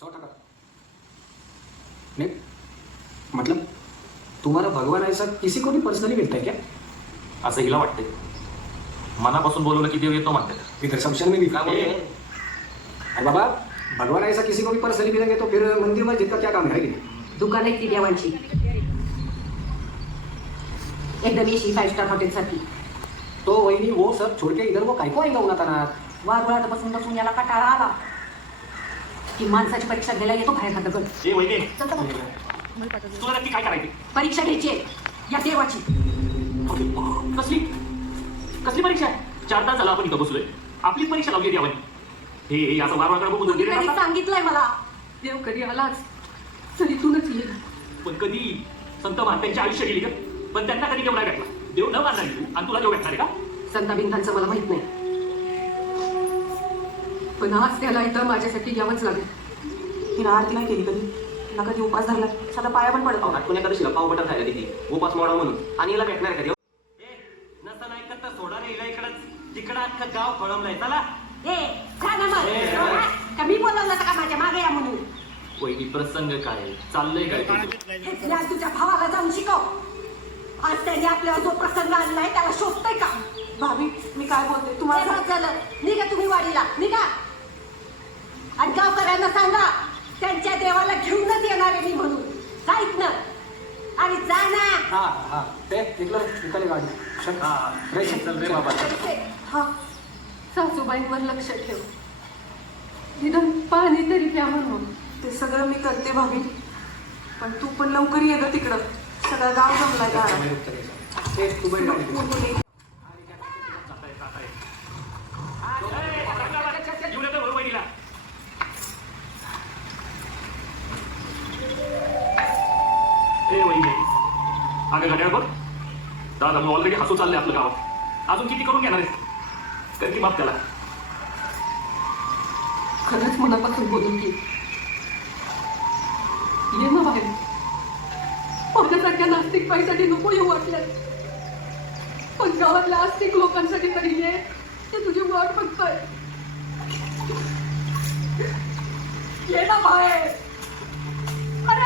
100% नहीं मतलब तुम्हाला भगवान ऐसा किसी को भी पर्सनली मिलता है क्या? असं हिला वाटतंय. मनापासून बोलवलं की देव येतो म्हणतात. इधर शमशान में भी काय बोलले? अरे बाबा भगवान ऐसा किसी को भी पर्सनली मिलेंगे तो फिर मंदिर मस्जिद का क्या काम है कि नहीं? दुकान आहे ती देवांची. एकदम येशी 5 स्टार हॉटेल सारखी. तो वहिनी वो सब छोड़ के इधर वो काय को आएगा उन्हात अनाथ? वारुळात बसून बसून याला कटाळा आला की माणसाची परीक्षा घ्यायला येतो बाहेर खातं गण. ए वहिनी, चल तर मग. तुला नक्की काय करायची? परीक्षा घ्यायची आहे या देवाची. कसली कसली परीक्षा आहे? 4 तास झाला आपण इथं बसलोय. आपली परीक्षा लावली देवानी. हे असं वारवाकडे बघून तुम्ही वगैरे कधी करतात? सांगितलंय मला देव कधी आलाच तरी तूनच येईल. पण कधी संत महात्म्यांची आयुष्य गेली का? पण त्यांना कधी देव नाही भेटला. देव न मानणारी तू आणि तुला देव भेटणार आहे का? संता बिंदांचं मला माहित नाही पण आज त्याला इथं माझ्यासाठी यावंच लागेल. तिला आरती नाही केली कधी, ना कधी उपास धरला, साधा पाया पण पडत नव्हता. पुण्या कधी पाव बटर खायला तिथे उपास मोडा म्हणून आणि याला भेटणार का देव? नसताना ऐकत तर सोडा रे हिला इकडंच. तिकडं अख्खं गाव फळवलंय. चला ए का ना मग का मी बोलवलं का माझ्या मागे या म्हणून? वहिनी प्रसंग काय चाललंय काय तुझं? हे ज्ञान तुझ्या भावाला जाऊन शिकव. आज त्याने आपल्याला जो प्रसंग आणलाय त्याला शोधतोय का? भाभी मी काय बोलते तुम्हाला बस झालं निघा तुम्ही वाडीला निघा आणि गावकऱ्यांना सांगा त्यांच्या देवाला घेऊनच येणार आहे मी म्हणून. जाईत ना आणि जा ना. हाँ हाँ ते निकलो निकले गाड़ी चल हा, रे चल रे बाबा. हा सासूबाईंवर लक्ष ठेव. निदान पाणी तरी प्या म्हणून. ते सगळं मी करते भाभी, पण तू पण लवकर ये ग तिकडं. सगळं गाव जमलाय का? ए तू बैठ गाड़ी में. घेऊन येतो बरोबर वहिनीला. ए वहिनी, अगं घड्याळ बघ. दादा मग ऑलरेडी हसू चाललंय आपलं गावात. अजून किती करून घेणार आहेस? कर की माफ त्याला. खरंच मनापासून बोलून की ये ना बाहेर. माझ्यासारख्या नास्तिक बाईसाठी नको येऊ वाटल्यात पण गावातल्या आस्तिक लोकांसाठी तरी ये. ते तुझी वाट बघतोय. ये ना बाहेर. अरे